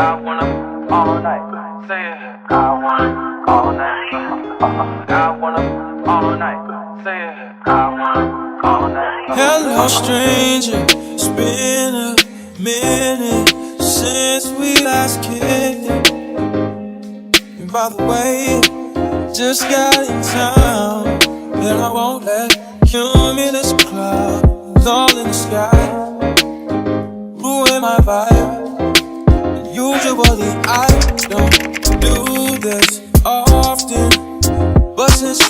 I wanna all night. Say it. I wanna all night. I wanna all night. Say it. I wanna all night. Hello, stranger. It's been a minute since we last kicked it. And by the way, just got in town, and I won't let cumulus clouds all in the sky ruin my vibe. Usually I don't do this often, but since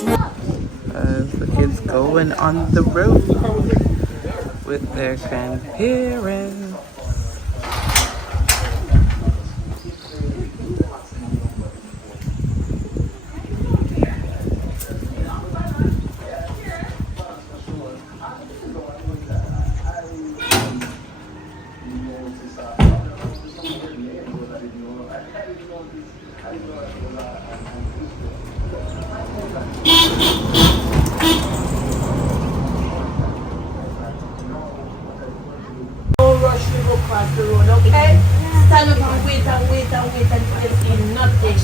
as the kids going on the road with their grandparents. Okay? Stand up and wait until you see nothing.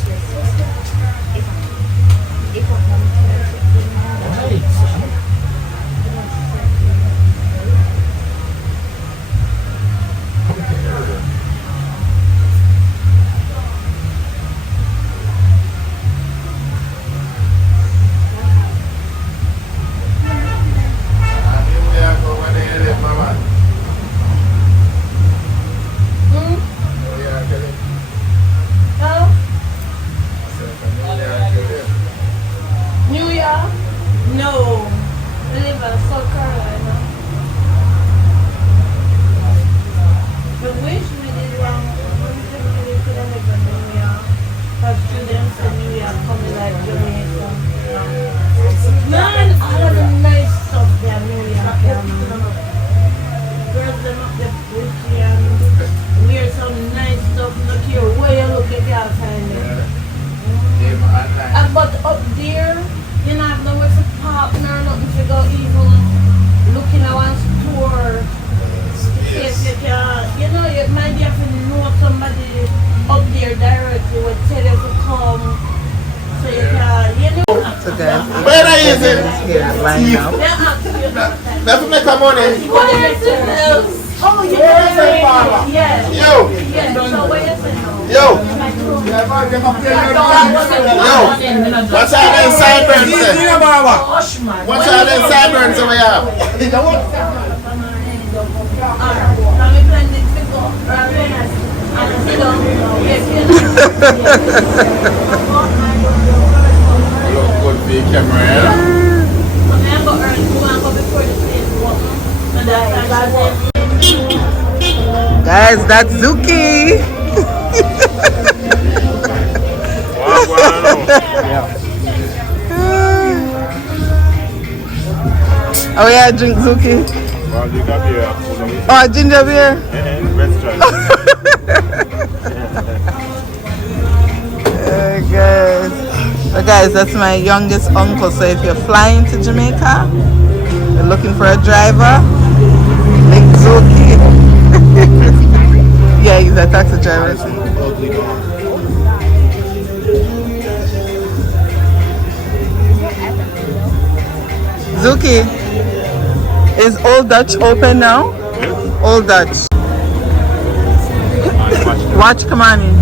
New York? No. I live in South Carolina. I wish we did wrong. We could have lived in New York. Because students in New York coming like Jamaica. Man, all of the nice stuff there in New York. Girls them up there pretty and wear some nice stuff. Look here, where you look at y'all find it. But up there, you don't have nowhere to park, nor nothing to go even looking at one store. Yes. You can, you know, you might have to know somebody up there directly would tell you to come. So you can, you know. So guys, where is it? Here, line up. That's what make money. What is it? Oh, yeah. Where is it, Baba? Yes. Yo. Yes. So where is it? Yo. What's all them sideburns there? What's all them sideburns that we have? Look good for your camera, Guys, that's Zuki. Oh yeah, drink Zuki. Oh, ginger beer. Guys. So guys, that's my youngest uncle. So if you're flying to Jamaica, you're looking for a driver, link Zuki. Yeah, he's a taxi driver. Zuki, is Old Dutch open now? Old Dutch. Watch Kamani.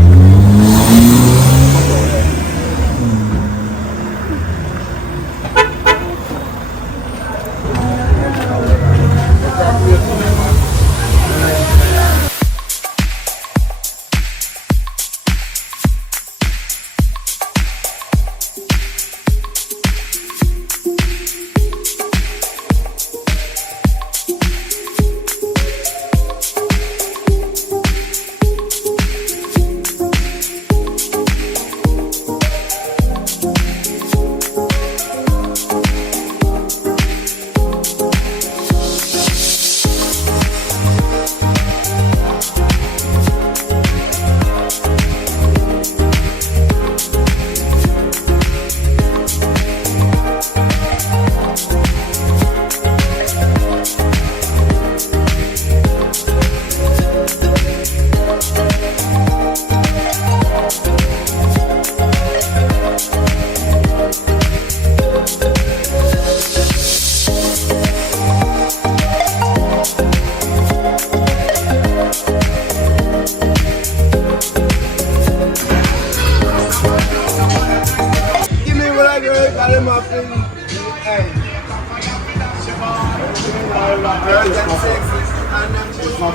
How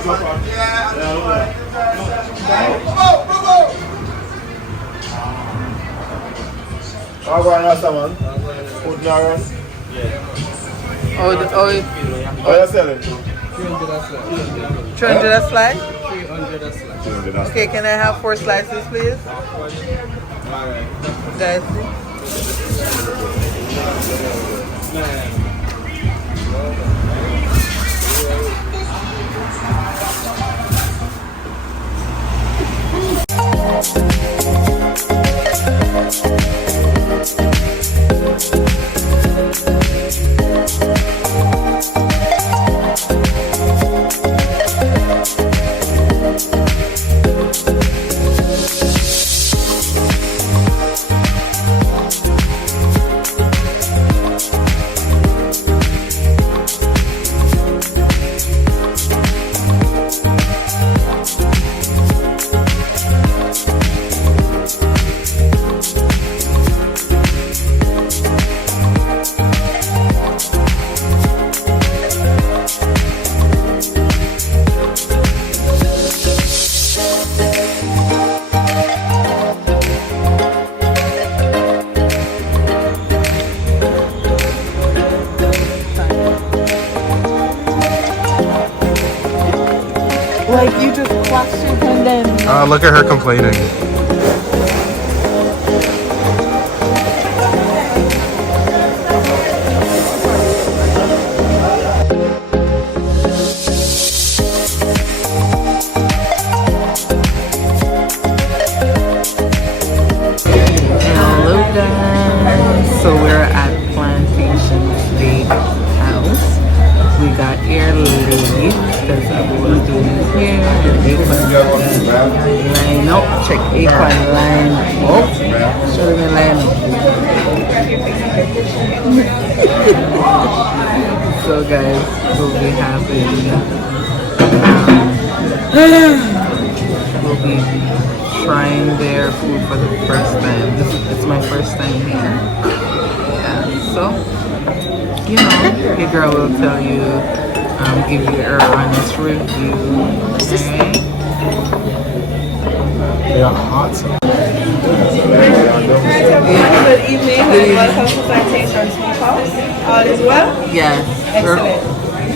about last man? Food now? Oh, How you selling? 300 a slice? 300 a slice. Okay, can I have 4 slices, please? Guys, like you just questioned and then. Look at her complaining. hello guys. So we're at Plantation Steakhouse. We got here late because I was doing his hair and line up. Check Akon line up. Show me line up. So guys, we'll be having we'll be trying their food for the first time. It's my first time here. Yeah, so you know, your girl will tell you, give you her honest review. Alright? They are hot. Good evening and welcome to Plantation Smokehouse. All is well? Yes. Excellent.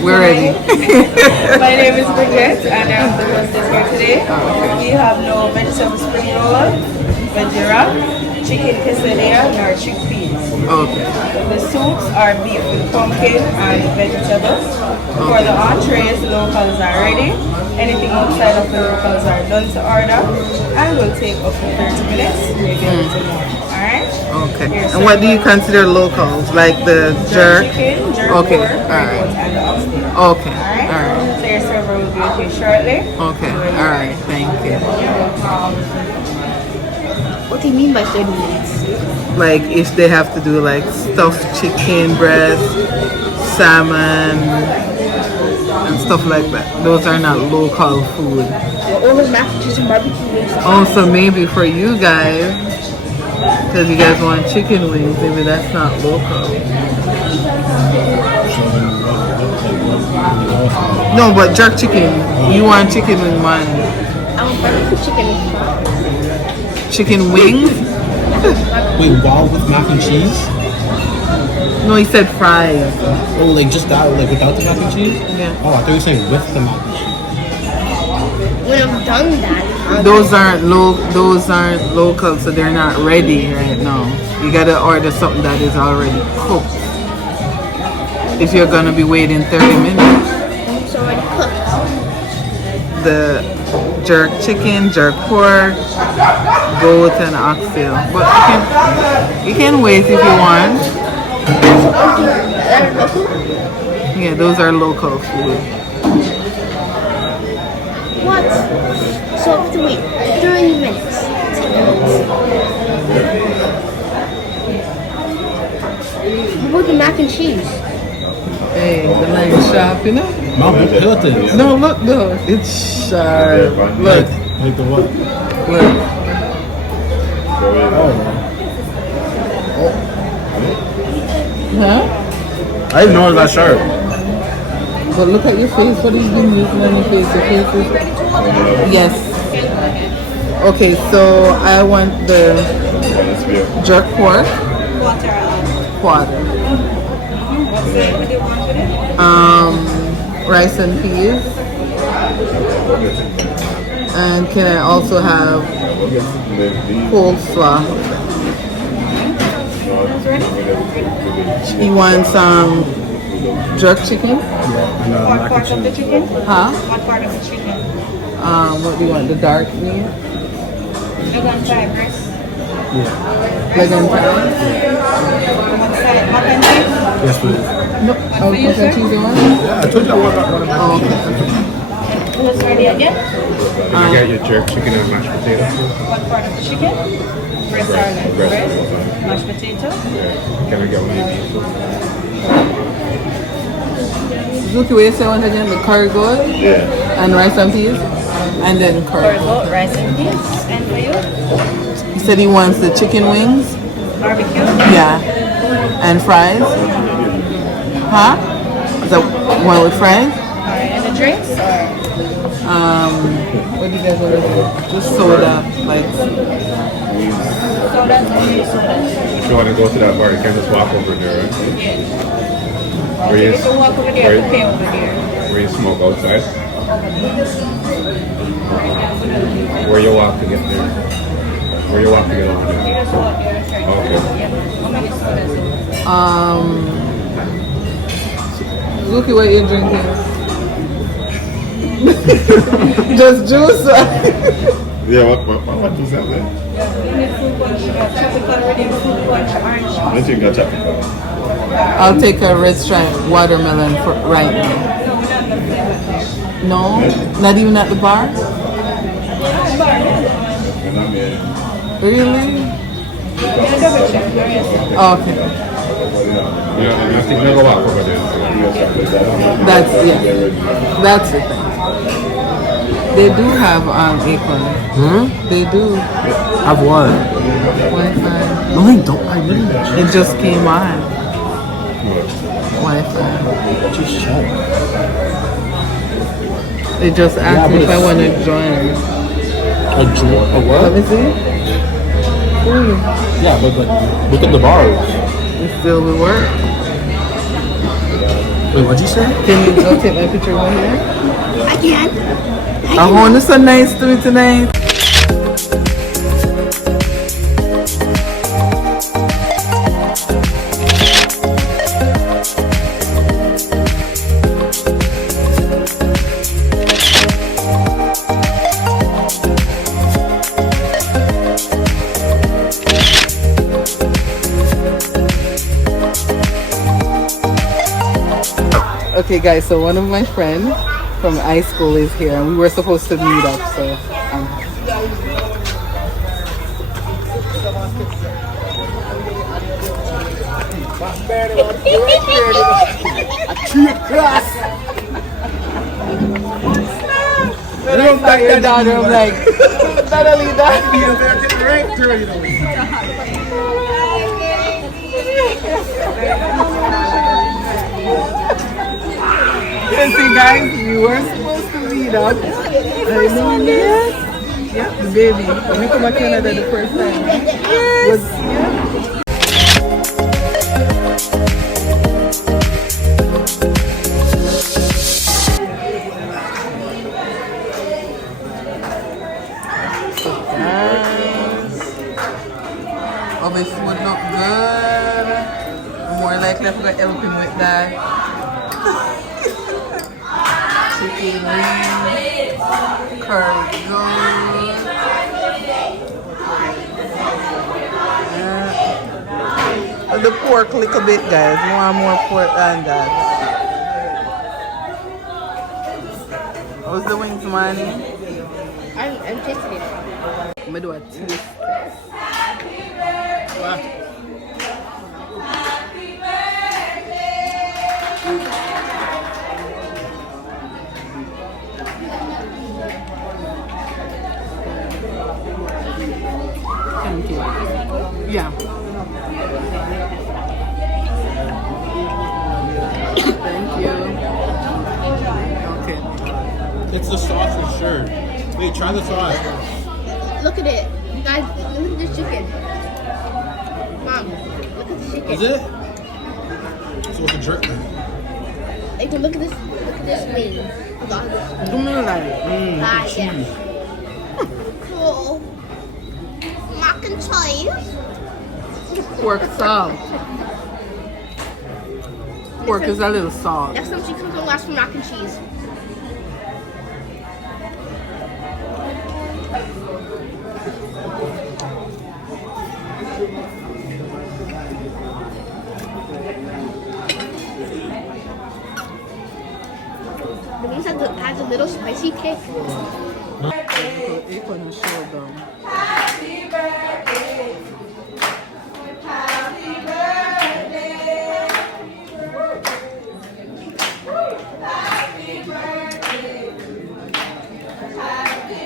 We're ready. My name is Bridget and I'm the hostess here today. We have no vegetable spring roll, veggie wrap, chicken quesadilla, nor chickpeas. Okay. The soups are beef with pumpkin and vegetables. For the entrees, locals are ready. Anything outside of the locals are done to order and will take up to 30 minutes. Alright? Okay. And what do you consider locals? Like the jerk? Chicken, jerk Okay. pork, Alright. and the oxtail. Okay. Alright? Alright. So your server will be with you shortly. Okay. Alright. Thank you. What do you mean by 30 minutes? Like if they have to do like stuffed chicken breast, salmon, and stuff like that. Those are not local food. All the mac and cheese and barbecue wings. Also, maybe for you guys, because you guys want chicken wings, maybe that's not local. No, but jerk chicken. You want chicken wing, man. I want barbecue chicken. Chicken wings? Wait, raw with mac and cheese? No, he said fries. Oh, like just that, like without the mac and cheese? Yeah. Oh, I thought you were saying with the mac and cheese. When I'm done that, Those aren't local, so they're not ready right now. You gotta order something that is already cooked. If you're gonna be waiting 30 minutes. it's already cooked. The jerk chicken, jerk pork, goat and oxtail. But you can wait if you want. That are local? Yeah, those are local food. What? So I have to wait 30 minutes. 10 minutes. What about the mac and cheese? Hey, the line's sharp, you know? Mom, you killed it. No, look though, it's sharp. Look, Like the what? look. Huh? I didn't know it was that sharp. But look at your face. What have you been using on your face? Your face is... Yes. Okay, so I want the jerk pork. Quarter. Rice and peas. And can I also have coleslaw? He wants jerk chicken. What part of the chicken? Huh? What part of the chicken? What do you want? The dark meat? Leg and thigh breast. Leg and thigh? What side? Mac and cheese? Yes, please. No. Oh, mac and cheese you want? Yeah, I told you I want that one. Oh, okay. Who's ready again? Can I get your jerk chicken and mashed potatoes? What part of the chicken? Breast or leg? Breast. Mashed potato. Can I get one of your beef? Zuki, what you say one again? The curry goat? Yeah. And rice and peas? And then curry. Goat, rice and peas. And for you? He said he wants the chicken wings. Barbecue. Yeah. And fries. Huh? Is that one with fries? Alright, and the drinks? What do you guys want to do? Just soda, like... Sodas, only sodas. If you want to go to that bar, you can just walk over there, right? Where You can walk over there to pay over there. where you smoke outside? Where you walk to get there? Where you walk to get over there? Just walk there, it's right. Okay. How many sodas? Zuki, what you drinking? Just juice? Yeah, what was that there? You need fruit punch, tropical ready fruit punch, orange. I think you got chocolate. I'll take a red stripe watermelon for right now. No? Not even at the bar? Really? Okay. Yeah, I think they'll go walk over there. That's the thing. They do have Acorn. They do. Have what? Wi-Fi. No, I don't. I didn't. It just came on. Wi-Fi. Just check. They just asked me if I want to join. A what? Let me see. Ooh, Yeah, but look at the bars. it still will work. Wait, what'd you say? Can you go take my picture right here? I can. Oh, this so nice to me tonight. Okay guys, so one of my friends from high school is here and we were supposed to meet up, so I look at your daughter, I'm like, not only that. You see, guys, you were supposed to meet up. I know, yes. Yeah, baby. When you come to Canada the first time, was oh, my food look good. More likely I'm gonna help him with that. Chicken wings, curry goat. The pork a little bit, guys. More pork than that. How's the wings, man? I'm tasting it. I'm gonna do a taste. Thank you. Yeah. Thank you. Wait, try the sauce. Look at it. You guys, look at this chicken. Mom, look at the chicken. Is it? So it's a jerk. Like, look at this. Look at this wing. Cheese. Cool. Mac and cheese. Pork salt. Pork is a little salt. Next time she comes on, last for mac and cheese. The ones that has a little spicy kick. Happy birthday. Happy birthday. Happy birthday. Happy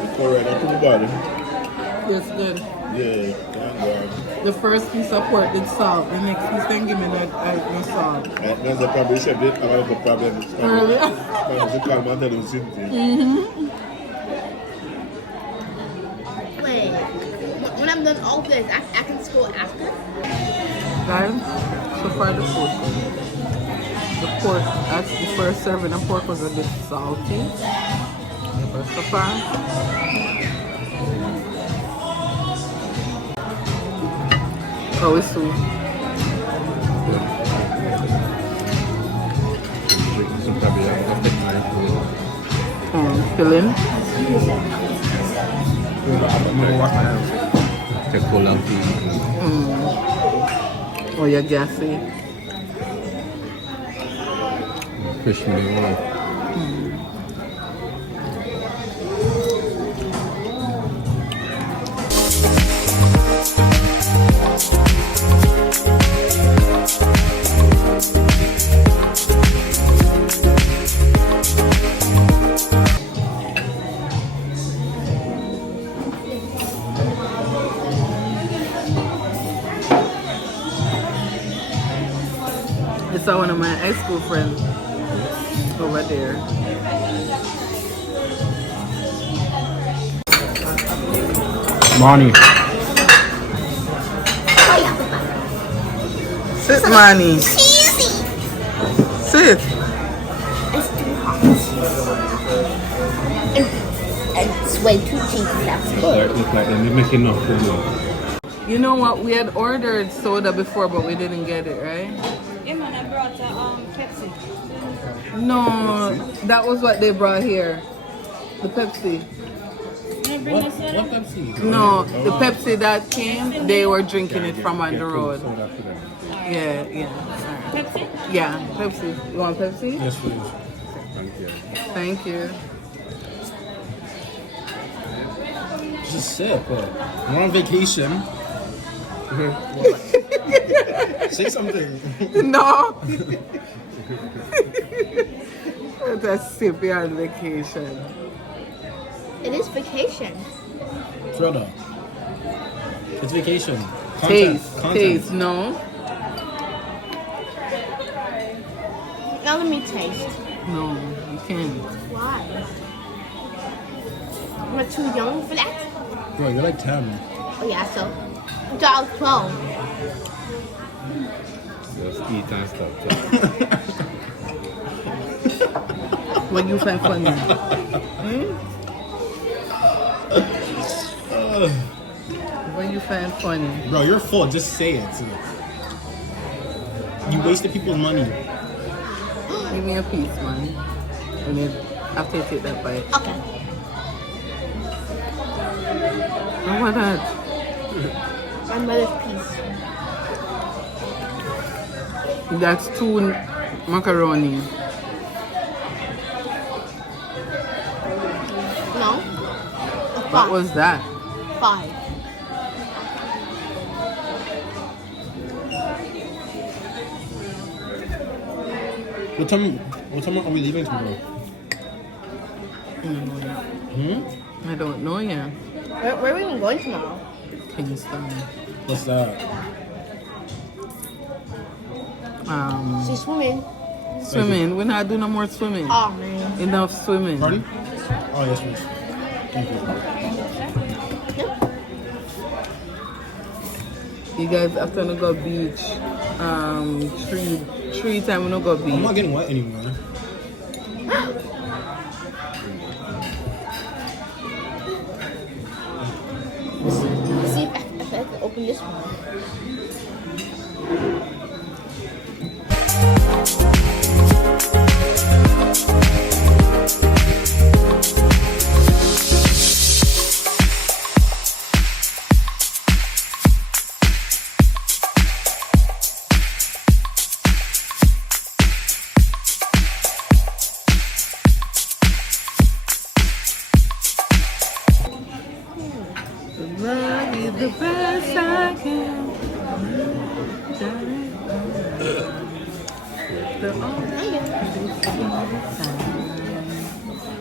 It's alright, I put the bottom. It's good. Yeah, thank God. The first piece of pork did salt. The next piece then give me the salt. That's the problem. I have the problem. Wait. When I'm done all this, I can just go after? Guys, so far the food. The pork, that's the first serving of pork was a bit salty. But so far, oh, it's sweet. Filling. Oh, you're gassy. Fish meal. I saw one of my high school friends over there. Money. Sit, Manny. Cheesy! Sit. It's too hot. And it's way too cheesy. That's it. It's like they're making enough for me. You know what? We had ordered soda before, but we didn't get it, right? Yeah, man, I brought Pepsi. No, that was what they brought here. The Pepsi. What Pepsi? No, the Pepsi that came, they were drinking it from on the road. Yeah, yeah. Pepsi? Yeah, Pepsi. You want Pepsi? Yes, please. Thank you. Thank you. Just sip. We're on vacation. Say something. No. That's sippy on vacation. It is vacation. Frodo. It's vacation. Taste, no. Now let me taste. No, you can't. Why? Am I too young for that? Bro, you're like 10. Oh yeah, so. I thought I was 12. Just eat and stuff. What you find funny? What you find funny? Bro, you're full. Just say it. You wasted people's money. Give me a piece, man. And then after you take that bite. Okay. Oh, what that? My mother's piece. That's 2 macaroni. No. What was that? 5. What time are we leaving tomorrow? I don't know yet. Where are we even going tomorrow? Kingston. What's that? She's swimming. Swimming. We're not doing no more swimming. Oh man. Enough swimming. Pardon? Oh, yes, please. Thank you. You guys after no go beach. Three time we no go beach. I'm not getting wet anymore. See if I can open this one. Love is the best I can. The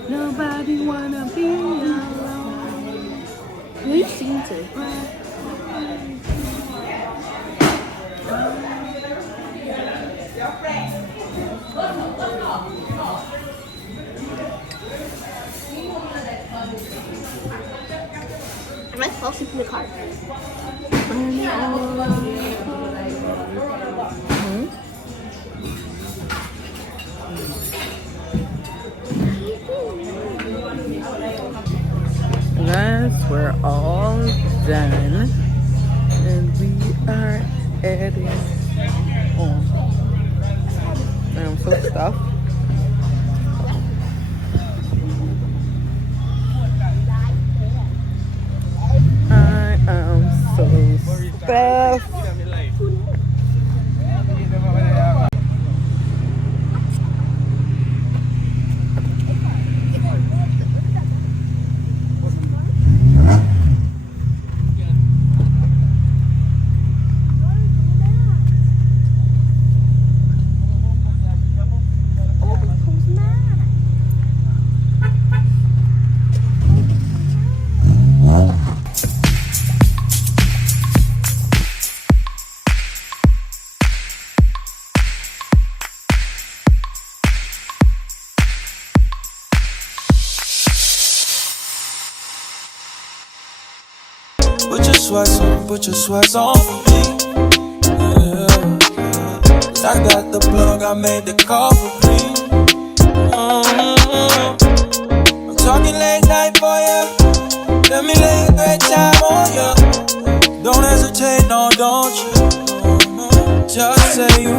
nobody wanna be alone. Who you singing to? I might fall asleep in the car. Guys, we're all done and we are heading home. I'm so stuffed. I am so stuffed. Put your sweats on for me. Yeah. I got the plug, I made the call for me. I'm talking late night for ya. Let me lay a great time on ya. Don't hesitate, no, don't you? Just say you